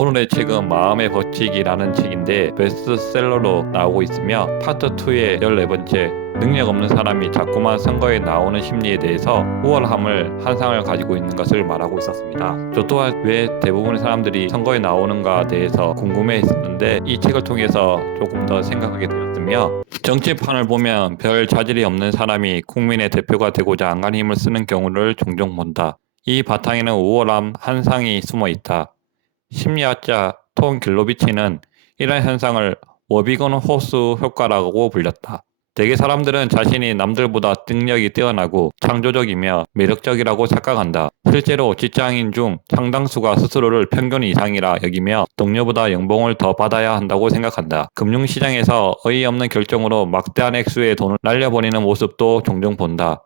오늘의 책은 마음의 법칙이라는 책인데 베스트셀러로 나오고 있으며 파트 2의 14번째 능력 없는 사람이 자꾸만 선거에 나오는 심리에 대해서 우월함을 한상을 가지고 있는 것을 말하고 있었습니다. 저 또한 왜 대부분의 사람들이 선거에 나오는가 대해서 궁금해했었는데 이 책을 통해서 조금 더 생각하게 되었으며 정치판을 보면 별 자질이 없는 사람이 국민의 대표가 되고자 안간 힘을 쓰는 경우를 종종 본다. 이 바탕에는 우월함 한상이 숨어 있다. 심리학자 톰 길로비치는 이런 현상을 워비건 호스 효과라고 불렸다. 대개 사람들은 자신이 남들보다 능력이 뛰어나고 창조적이며 매력적이라고 착각한다. 실제로 직장인 중 상당수가 스스로를 평균 이상이라 여기며 동료보다 연봉을 더 받아야 한다고 생각한다. 금융시장에서 어이없는 결정으로 막대한 액수의 돈을 날려버리는 모습도 종종 본다.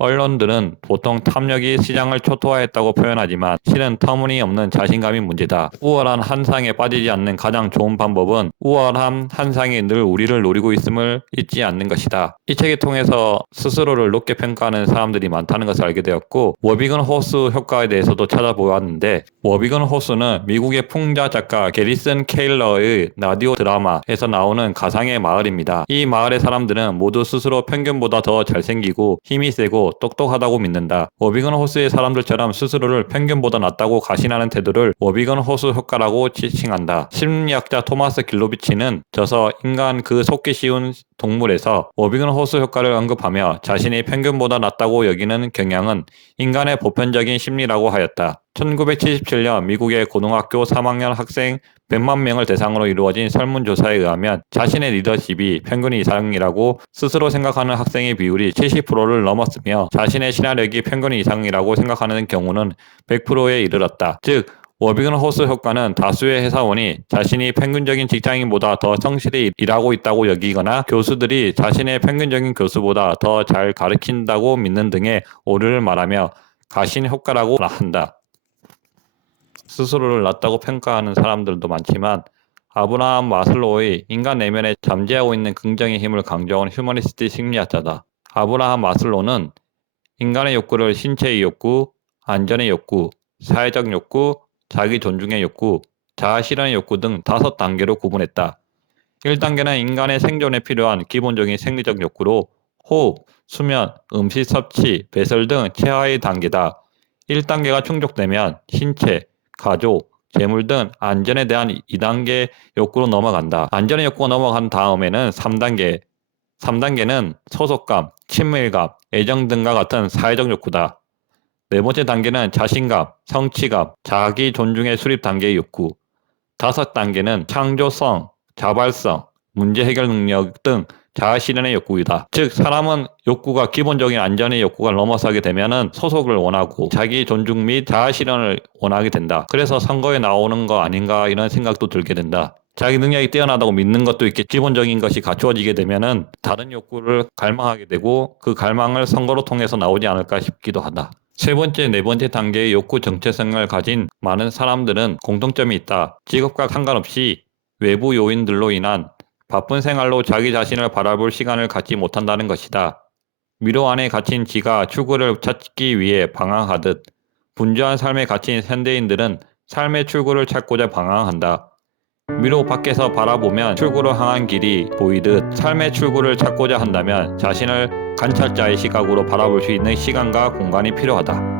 언론들은 보통 탐욕이 시장을 초토화했다고 표현하지만 실은 터무니없는 자신감이 문제다. 우월한 한상에 빠지지 않는 가장 좋은 방법은 우월한 한상이 늘 우리를 노리고 있음을 잊지 않는 것이다. 이 책을 통해서 스스로를 높게 평가하는 사람들이 많다는 것을 알게 되었고 워비건 호스 효과에 대해서도 찾아보았는데 워비건 호스는 미국의 풍자 작가 게리슨 케일러의 라디오 드라마에서 나오는 가상의 마을입니다. 이 마을의 사람들은 모두 스스로 평균보다 더 잘생기고 힘이 세고 똑똑하다고 믿는다. 워비건 호스의 사람들처럼 스스로를 평균보다 낫다고 가신하는 태도를 워비건 호스 효과라고 지칭한다. 심리학자 토마스 길로비치는 저서 인간 그 속기 쉬운 동물에서 워비건 호스 효과를 언급하며 자신이 평균보다 낫다고 여기는 경향은 인간의 보편적인 심리라고 하였다. 1977년 미국의 고등학교 3학년 학생 100만 명을 대상으로 이루어진 설문조사에 의하면 자신의 리더십이 평균 이상이라고 스스로 생각하는 학생의 비율이 70%를 넘었으며 자신의 신화력이 평균 이상이라고 생각하는 경우는 100%에 이르렀다. 즉 워비건 호스 효과는 다수의 회사원이 자신이 평균적인 직장인보다 더 성실히 일하고 있다고 여기거나 교수들이 자신의 평균적인 교수보다 더 잘 가르친다고 믿는 등의 오류를 말하며 가신 효과라고 한다. 스스로를 낫다고 평가하는 사람들도 많지만 아브라함 마슬로우의 인간 내면에 잠재하고 있는 긍정의 힘을 강조한 휴머니스트 심리학자다. 아브라함 마슬로우는 인간의 욕구를 신체의 욕구, 안전의 욕구, 사회적 욕구, 자기 존중의 욕구, 자아 실현의 욕구 등 5단계로 구분했다. 1단계는 인간의 생존에 필요한 기본적인 생리적 욕구로 호흡, 수면, 음식 섭취, 배설 등 체화의 단계다. 1단계가 충족되면 신체, 가족, 재물 등 안전에 대한 2단계 욕구로 넘어간다. 안전의 욕구가 넘어간 다음에는 3단계. 3단계는 소속감, 친밀감, 애정 등과 같은 사회적 욕구다. 네 번째 단계는 자신감, 성취감, 자기 존중의 수립 단계의 욕구. 5단계는 창조성, 자발성, 문제 해결 능력 등 자아 실현의 욕구이다. 즉 사람은 욕구가 기본적인 안전의 욕구가 넘어서게 되면은 소속을 원하고 자기 존중 및 자아 실현을 원하게 된다. 그래서 선거에 나오는 거 아닌가 이런 생각도 들게 된다. 자기 능력이 뛰어나다고 믿는 것도 있게 기본적인 것이 갖추어지게 되면은 다른 욕구를 갈망하게 되고 그 갈망을 선거로 통해서 나오지 않을까 싶기도 하다. 세 번째, 네 번째 단계의 욕구 정체성을 가진 많은 사람들은 공통점이 있다. 직업과 상관없이 외부 요인들로 인한 바쁜 생활로 자기 자신을 바라볼 시간을 갖지 못한다는 것이다. 미로 안에 갇힌 지가 출구를 찾기 위해 방황하듯 분주한 삶에 갇힌 현대인들은 삶의 출구를 찾고자 방황한다. 미로 밖에서 바라보면 출구로 향한 길이 보이듯 삶의 출구를 찾고자 한다면 자신을 관찰자의 시각으로 바라볼 수 있는 시간과 공간이 필요하다.